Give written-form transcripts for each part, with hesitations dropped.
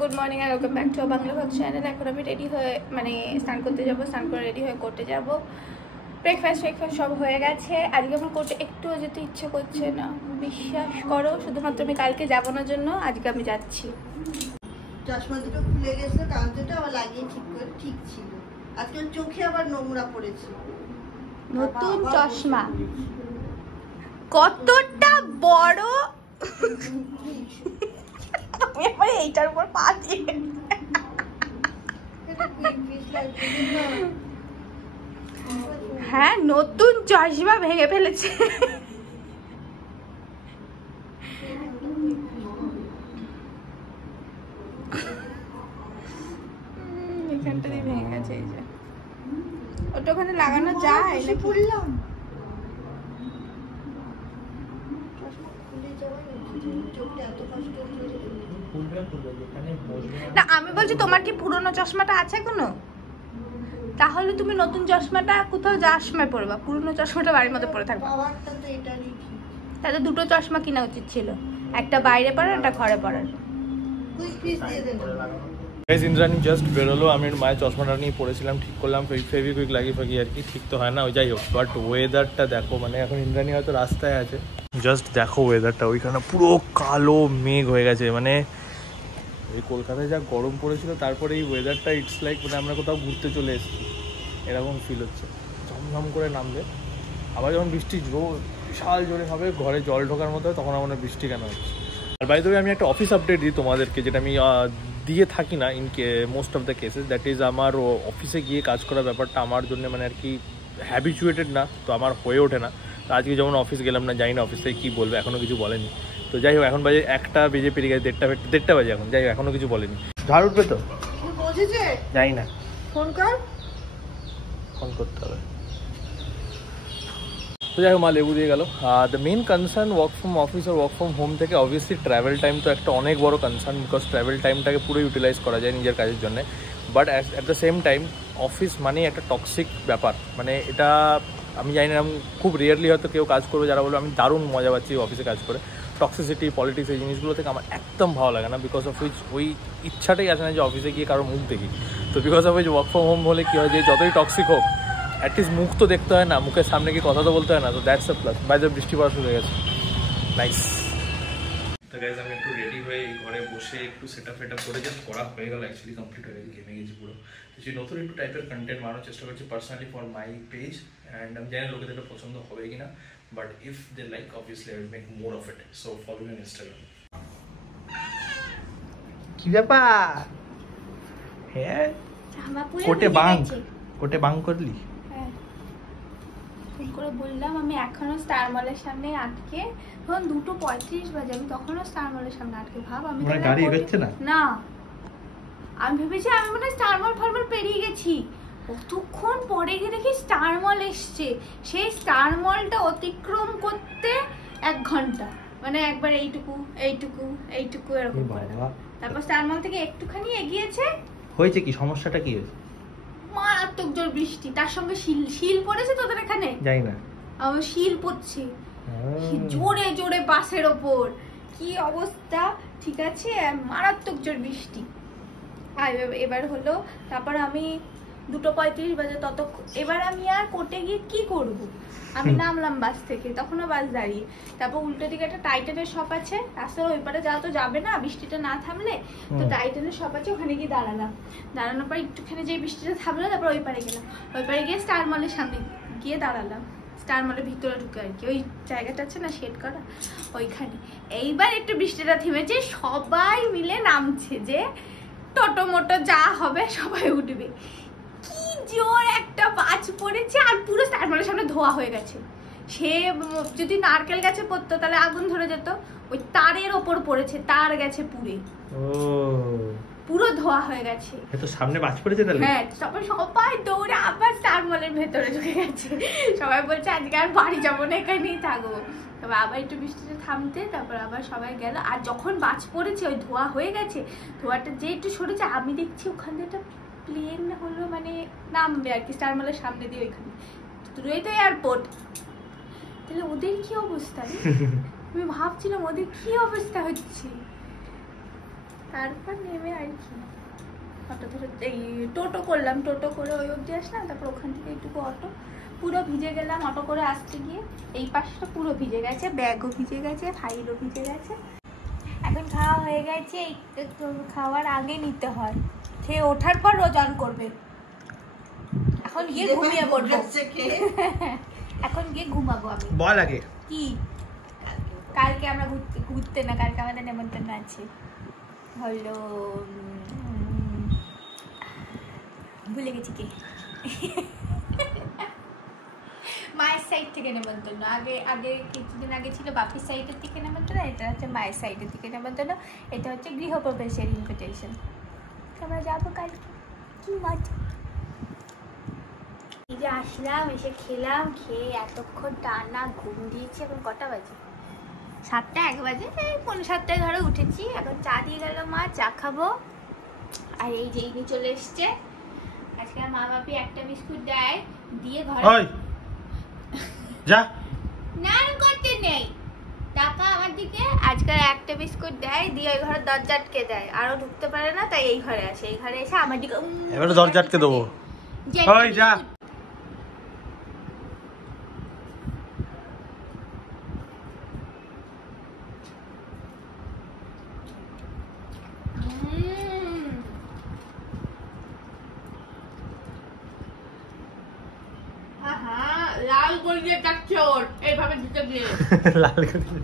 Good morning আর welcome back to Bangla vlog channel. এখন আমি রেডি হয়ে মানে স্নান করতে যাবো, স্নান করে রেডি হয়ে করতে যাব। ব্রেকফাস্ট সব হয়ে গেছে। আজকে আমার করতে একটুও যেতে ইচ্ছে করছে না, বিশ্বাস করো। শুধুমাত্র আমি কালকে যাবো না জন্য আজকে আমি যাচ্ছি। চশমা দুটো খুলে গেছে, কান দুটো আবার লাগিয়ে ঠিক ছিল। আজকে চোখে আবার নোংরা পড়েছে। নতুন চশমা কতটা বড়, আমি আবার এইটার উপর পা দিয়ে হ্যাঁ নতুন চশমা ভেঙে ফেলেছে। এখানটা দিয়ে ভেঙে গেছে। এই যে ওটা ওখানে লাগানো যায় না, পড়লাম না। আমি বলছি তোমার কি পুরনো চশমাটা আছে কোনো? তাহলে তুমি নতুন চশমাটা কোথাও যাওয়ার সময় পরবা, পুরনো চশমাটা বাড়ির মধ্যে পরে থাকবে। তাহলে দুটো চশমা কিনা উচিত ছিল, একটা বাইরে পরার একটা ঘরে পরার। ইন্দ্রাণী জাস্ট বেরোলো, আমি মায়ের চশমাটা নিয়ে পড়েছিলাম, ঠিক করলাম, ফেভিকুইক লাগিয়ে আর কি, ঠিক তো হয় না, ওই যাই হোক। বাট ওয়েদারটা দেখো, মানে এখন ইন্দ্রাণী হয়তো রাস্তায় আছে, জাস্ট দেখো ওয়েদারটা, ওইখানে পুরো কালো মেঘ হয়ে গেছে। মানে এই কলকাতায় যা গরম পড়েছিল, তারপরে এই ওয়েদারটা ইটস লাইক মানে আমরা কোথাও ঘুরতে চলে এসেছি এরকম ফিল হচ্ছে। ঝমঝম করে নামবে, আবার যখন বৃষ্টি বিশাল জোরে হবে, ঘরে জল ঢোকার মতো, তখন আমার বৃষ্টি কেন হচ্ছে। আর বাই দ্য ওয়ে আমি একটা অফিস আপডেট দিই তোমাদেরকে, যেটা আমি দিয়ে থাকি না in most of the cases. That is আমার অফিসে গিয়ে কাজ করার ব্যাপারটা আমার জন্য মানে আর কি হ্যাবিচুয়েটেড না, তো আমার হয়ে ওঠে না। তো আজকে যেমন অফিস গেলাম না, জানি না অফিস থেকে কী বলবে, এখনও কিছু বলেনি। তো যাই হোক, এখন বাজে 1টা বেজে পেরিয়ে গেছে, 1:30 বাজে এখন। যাই হোক, এখনও কিছু বলেনি। ঝাড় উঠবে তো যাই না, ফোন করতে হবে। তো যাই হোক, মা লেবু দিয়ে গেল। The main concern work from office আর ওয়ার্ক ফ্রম হোম থেকে অবভিয়াসলি ট্রাভেল টাইম তো একটা অনেক বড় কনসার্ন, বিকজ ট্রাভেল টাইমটাকে পুরো ইউটিলাইজ করা যায় নিজের কাজের জন্য। But at the same time office মানেই একটা টক্সিক ব্যাপার। মানে এটা আমি জানি না, খুব রিয়ারলি হয়তো কেউ কাজ করবে যারা বলবে আমি দারুণ মজা পাচ্ছি অফিসে কাজ করে। টক্সিসিটি, পলিটিক্স, এই জিনিসগুলো থেকে আমার একদম ভালো লাগে না, বিকজ অফ উইচ ওই ইচ্ছাটাই আসে না যে অফিসে গিয়ে কারো মুখ দেখি। তো because of which work from home হলে কী হয়, যে যতই টক্সিক হোক অ্যাটলিস্ট মুখ তো দেখতে হয় না, মুখের সামনে গিয়ে কথা তো বলতে হয় না। তো দ্যাটস আ প্লাস। বাইরে বৃষ্টি পড়া শুরু হয়ে গেছে, নাইস। তো গাইজ আমি একটু রেডি হয়ে ঘরে বসে একটু সেট আপ করে জাস্ট করা হয়ে গেল, অ্যাকচুয়ালি কমপ্লিট হয়ে গেছে, ঘেমে গেছি পুরো। কিছু নতুন একটু টাইপের কন্টেন্ট বানানোর চেষ্টা করছি personally for my page, and আমি জানি লোকেদের এটা পছন্দ হবে কিনা, but if they like obviously I will make more of it. So follow me on Instagram. কি ব্যাপার? হ্যাঁ কোটে বাং করলি? ফোন করে বললাম আমি এখনো স্টার মলের সামনে আটকে, তখন 2:35 বাজে, আমি তখনও স্টার মলের সামনে আটকে। ভাব আমি গাড়ি এগোচ্ছে না, আমি ভেবেছি আমি মনে হয় স্টার মল ফার্মাল পেরিয়ে গেছি। কতক্ষণ পরে গিয়ে দেখি স্টার মল এসছে। সেই স্টার মলটা অতিক্রম করতে 1 ঘন্টা, মানে একবার এইটুকু এরকম করে। তারপর স্টার মল থেকে একটুখানি এগিয়েছে। হয়েছে কি, সমস্যাটা কি হয়েছে? মারাত্মক জোর বৃষ্টি, তার সঙ্গে শিল পড়েছে। তোদের এখানে যাই না, শিল পড়ছে জোরে জোরে বাসের ওপর, কি অবস্থা। ঠিক আছে, মারাত্মক জোর বৃষ্টি। আর এবার হলো, তারপর আমি 2:35 বাজে, এবার আমি আর কোর্টে গিয়ে কি করব। আমি নামলাম বাস থেকে, তখনও বাস দাঁড়িয়ে। তারপর উল্টো দিকে একটা টাইটানের শপ আছে, রাস্তার ওই পারে যাওয়া তো যাবে না বৃষ্টিটা না থামলে, তো টাইটানের শপ আছে, ওখানে গিয়ে দাঁড়ানোর পর একটুখানি যে বৃষ্টিটা থামলো, তারপর ওই পারে গেলাম। ওই পারে গিয়ে স্টার মলের সামনে গিয়ে দাঁড়ালাম, স্টার মলের ভিতরে ঢুকে আর কি, ওই জায়গাটা আছে না শেড করা, ওইখানে। এইবার একটু বৃষ্টিটা থেমেছে, সবাই মিলে নামছে, যে টোটো মোটো যা হবে সবাই উঠবে। কি জোর একটা বাজ পড়েছে, আর পুরো স্টার মলের সামনে ধোয়া হয়ে গেছে। সে যদি নারকেল গাছে পড়তো তাহলে আগুন ধরে যেত, ওই তারের ওপর পড়েছে, তার গেছে পুড়ে, পুরো ধোয়া হয়ে গেছে। তো সামনে বাজ পড়েছে তাহলে? হ্যাঁ, তারপর সবাই দৌড়ে আবার স্টার মলের ভেতরে ঢুকে গেছে। সবাই বলছে আজকে আর বাড়ি যাবো না, এখানেই থাকবো। তারপর আবার একটু বৃষ্টিটা থামতে, তারপর আবার সবাই গেল। আর যখন বাজ পড়েছে, ওই ধোয়া হয়ে গেছে, ধোয়াটা যে একটু সরেছে, আমি দেখছি ওখানে একটা প্লেন হলো, মানে নামবে আর কি স্টার মলের সামনে দিয়ে, ওইখানে দূরেই তো এয়ারপোর্ট। তাহলে ওদের কি অবস্থা, আমি ভাবছিলাম ওদের কি অবস্থা হচ্ছে। তারপর নেমে আর কি অটো ধরে এই টোটো করলাম, টোটো করে ওই অবধি আসলাম, তারপর ওখান থেকে একটুকু অটো, পুরো ভিজে গেলাম অটো করে আসতে গিয়ে। এই পাশটা পুরো ভিজে গেছে, ব্যাগও ভিজে গেছে, ফাইলও ভিজে গেছে। এখন খাওয়া হয়ে গেছে, খাওয়ার আগে নিতে হয়, খেয়ে ওঠার পর রোজ অন করবে। এখন গিয়ে ঘুমিয়ে পড়বো, এখন গিয়ে ঘুমাবো আমি। বল আগে কি কালকে আমরা ঘুরতে না, কালকে আমাদের নেমন্তন্ন আছে, হলো ভুলে গেছি কে, মায়ের সাইড থেকে নেমন্তন্ন। আগে কিছুদিন আগে ছিল বাপির সাইডের থেকে নেমন্তন্ন, এটা হচ্ছে মায়ের সাইডের থেকে নেমন্তন্ন, এটা হচ্ছে গৃহপ্রবেশের ইনভিটেশন। আমরা যাবো কালকে, কি মজা। এই যে আসলাম, এসে খেলাম, খেয়ে এতক্ষণ টানা ঘুম দিয়েছি। এখন কটা বাজে? 7টা 1 বাজে, এই 7:45 ধরে উঠেছি। এখন চা দিয়ে গেল মা, চা খাবো। আর এই যে ইনি চলে এসছে, আজকে মা বাপি একটা বিস্কুট দেয়, দিয়ে ঘরে যা নান করতে নেই, টাকা আমার দিকে। আজকাল একটা বিস্কুট দেয়, দিয়ে ওই ঘরে দরজা আটকে দেয়, আরো ঢুকতে পারে না, তাই এই ঘরে আসে। এই ঘরে এসে আমার দিকে এবারে দরজা আটকে দেবো। ওই যা, লাল গলিয়ে যাচ্ছে ওর এইভাবে দিতে গিয়ে লাল করে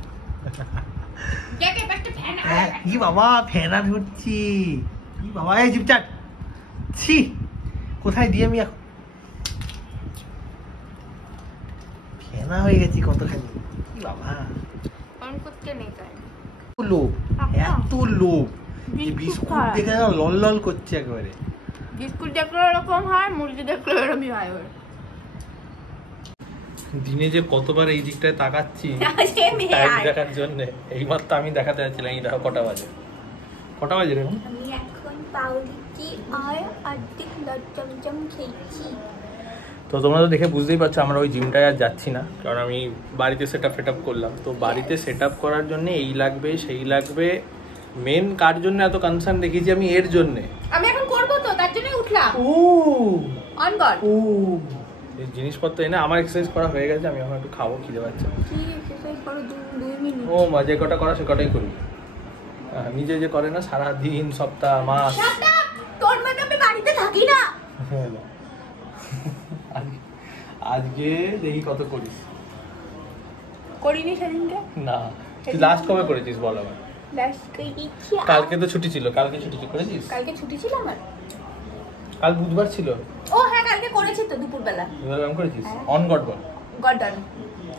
দেখে একটা ফ্যান। কি বাবা ফেনা ধরছি, কি বাবা এই জিপচাট, ছি কোথায় দিয়ে আমি এখন ফেনা হয়ে গেছি কতখানি, কি বাবা অন করতে নেই তাই লোভ, এত লোভ, বিস্কুট দেখে না লল লল করছে একেবারে। বিস্কুট দেখলে এরকম হয়, মুরগি দেখলে এরকমই হয়। ওর দিনে যে কতবার এই দিকটায় তাকাচ্ছি টাইম দেখার জন্য, এইমাত্র আমি দেখাতে যাচ্ছিলাম এই দেখো কটা বাজে, কটা বাজে রে? আমি এখন পাউরুটি আর অর্ধেক লট চমচম খেয়েছি। তো তোমরা তো দেখে বুঝতেই পারছো আমরা ওই জিমটায় আর যাচ্ছি না, কারণ আমি বাড়িতে সেট আপ করলাম। তো বাড়িতে সেট আপ করার জন্য এই লাগবে সেই লাগবে, মেন কার জন্য এত কনসার্ন দেখিয়েছি আমি, এর জন্য। আমি এখন করবো তো, তার জন্যই উঠলাম। অন কর। এই জিনিসপত্র এনে আমার এক্সারসাইজ করা হয়ে গেছে, আমি এখন একটু খাবো, খিদে পাচ্ছে। কি এক্সারসাইজ করো? 2 মিনিট। ও মা, যে কটা করা সে কটাই করি, নিজে যে করে না সারা দিন সপ্তাহ মাস। তোর মতো আমি বাড়িতে থাকি না। আজকে দেখি কত করিস। করিনি সেদিনকে না, তুই লাস্ট কবে করেছিস বল আমার? লাস্ট করেছি কালকে তো ছুটি ছিল, কালকে ছুটি করেছিস? কালকে ছুটি ছিল আমার, কাল বুধবার ছিল। ও হ্যাঁ কালকে করেছি তো দুপুরবেলা। ব্যায়াম করেছিস? অন গড বল। গডন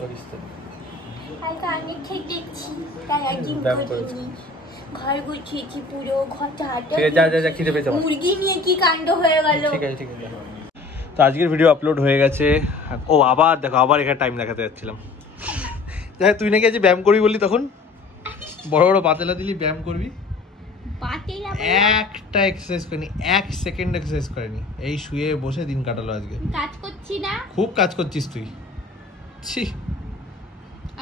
করিস তো। কালকে আমি খেতেছি, তাই আর জিম করিনি। ঘর গুছিয়েছি পুরো, ঘর ঝাড়টা। ঠিক আছে, যা খিদে পেয়েছে। মুরগি নিয়ে কি কাণ্ড হয়ে গেল। ঠিক আছে। তো আজকের ভিডিও আপলোড হয়ে গেছে। ও আবার দেখো, আবার এখানে টাইম দেখাতে যাচ্ছিলাম। যাই, তুই নাকি আজ ব্যায়াম করবি বললি, তখন বড় বড় বাতেলা দিলি ব্যায়াম করবি, একটা এক্সারসাইজ করেনি, 1 সেকেন্ড এক্সারসাইজ করেনি, এই শুয়ে বসে দিন কাটালো আজকে। কাজ করছি না? খুব কাজ করছিস তুই। ছি,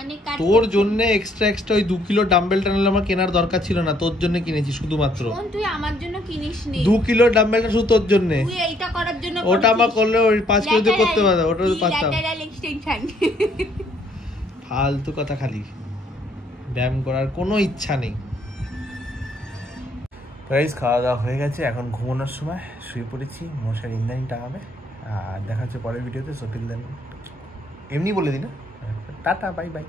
অনেক কাজ। তোর জন্য এক্সট্রা ওই 2 কিলো ডাম্বেল টানেল আমার কেনার দরকার ছিল না, তোর জন্য কিনেছি শুধুমাত্র। তুই আমার জন্য কিনিসনি? 2 কিলো ডাম্বেলটা শুধু তোর জন্য। তুই এইটা করার জন্য, ওটা আমার করলে ওই 5 কিলো দিয়ে করতে পারতাম, ওটা তো পারতাম। Lateral extension. ফালতু কথা, খালি ব্যায়াম করার কোনো ইচ্ছা নেই। গাইস, খাওয়া দাওয়া হয়ে গেছে, এখন ঘুমানোর সময় শুয়ে পড়েছি, মশার ইন্দানি টাঙাবে। আর দেখা হচ্ছে পরের ভিডিওতে। সো টিল দেন এমনি বলে দিই না, টাটা বাই বাই।